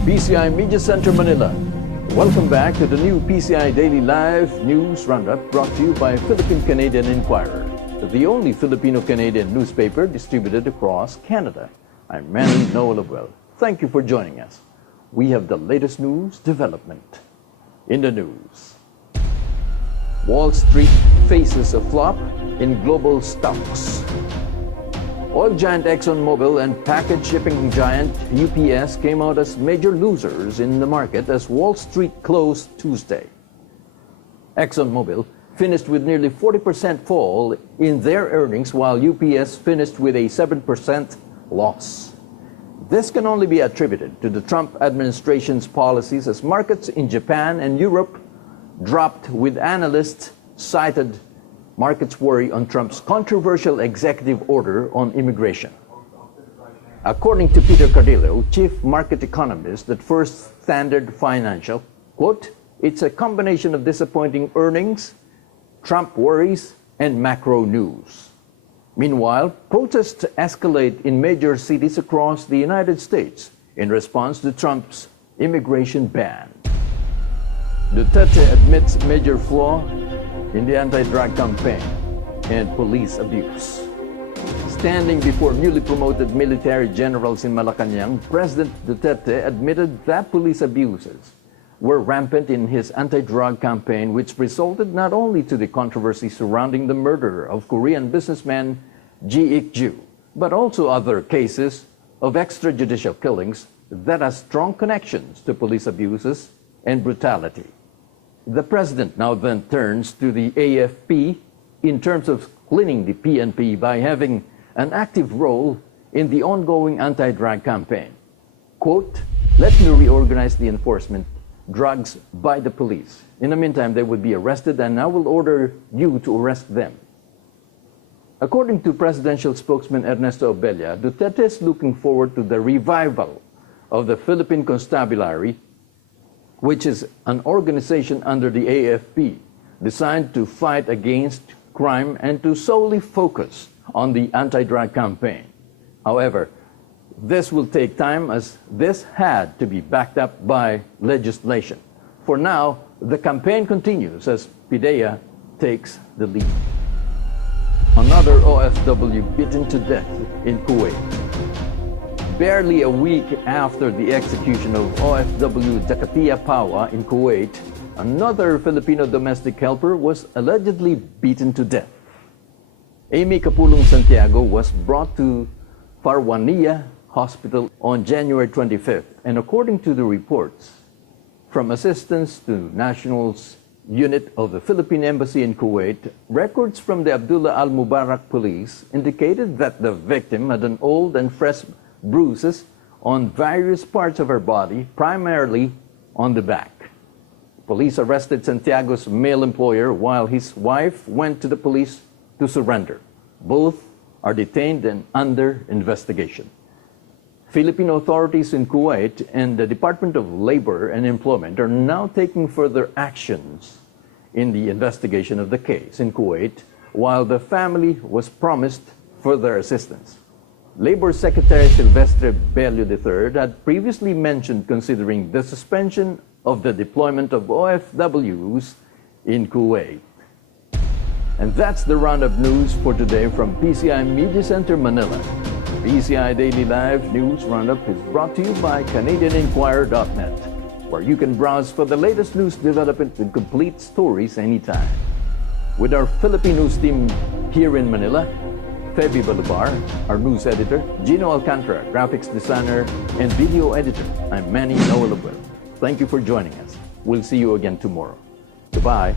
PCI Media Center, Manila. Welcome back to the new PCI Daily Live News Roundup brought to you by Philippine-Canadian Inquirer, the only Filipino-Canadian newspaper distributed across Canada. I'm Manny Noelabel. Thank you for joining us. We have the latest news development. In the news, Wall Street faces a flop in global stocks. Oil giant ExxonMobil and package shipping giant UPS came out as major losers in the market as Wall Street closed Tuesday. ExxonMobil finished with nearly 40% fall in their earnings, while UPS finished with a 7% loss. This can only be attributed to the Trump administration's policies, as markets in Japan and Europe dropped, with analysts cited markets worry on Trump's controversial executive order on immigration. According to Peter Cardillo, chief market economist at First Standard Financial, quote, "It's a combination of disappointing earnings, Trump worries, and macro news." Meanwhile, protests escalate in major cities across the United States in response to Trump's immigration ban. Duterte admits major flaw in the anti-drug campaign and police abuse. Standing before newly promoted military generals in Malacanang, President Duterte admitted that police abuses were rampant in his anti-drug campaign, which resulted not only to the controversy surrounding the murder of Korean businessman Ji Ik-ju, but also other cases of extrajudicial killings that have strong connections to police abuses and brutality. The president now then turns to the AFP in terms of cleaning the PNP by having an active role in the ongoing anti-drug campaign. Quote, "Let me reorganize the enforcement drugs by the police. In the meantime, they would be arrested, and I will order you to arrest them." According to presidential spokesman Ernesto Obella, Duterte is looking forward to the revival of the Philippine Constabulary, which is an organization under the AFP designed to fight against crime and to solely focus on the anti-drug campaign. However, this will take time, as this had to be backed up by legislation. For now, the campaign continues as PIDEA takes the lead. Another OFW beaten to death in Kuwait. Barely a week after the execution of OFW Jakatia Pawa in Kuwait, another Filipino domestic helper was allegedly beaten to death. Amy Capulong Santiago was brought to Farwania Hospital on January 25th, and according to the reports from Assistance to Nationals Unit of the Philippine Embassy in Kuwait, records from the Abdullah Al-Mubarak police indicated that the victim had an old and fresh bruises on various parts of her body, primarily on the back. Police arrested Santiago's male employer while his wife went to the police to surrender. Both are detained and under investigation. Filipino authorities in Kuwait and the Department of Labor and Employment are now taking further actions in the investigation of the case in Kuwait, while the family was promised further assistance. Labor Secretary Silvestre Bello III had previously mentioned considering the suspension of the deployment of OFWs in Kuwait. And that's the roundup news for today from PCI Media Center, Manila. PCI Daily Live News Roundup is brought to you by CanadianInquirer.net, where you can browse for the latest news development and complete stories anytime. With our Philippine news team here in Manila, Feby Balabar, our news editor, Gino Alcantara, graphics designer and video editor. I'm Manny Noelabel. Thank you for joining us. We'll see you again tomorrow. Goodbye.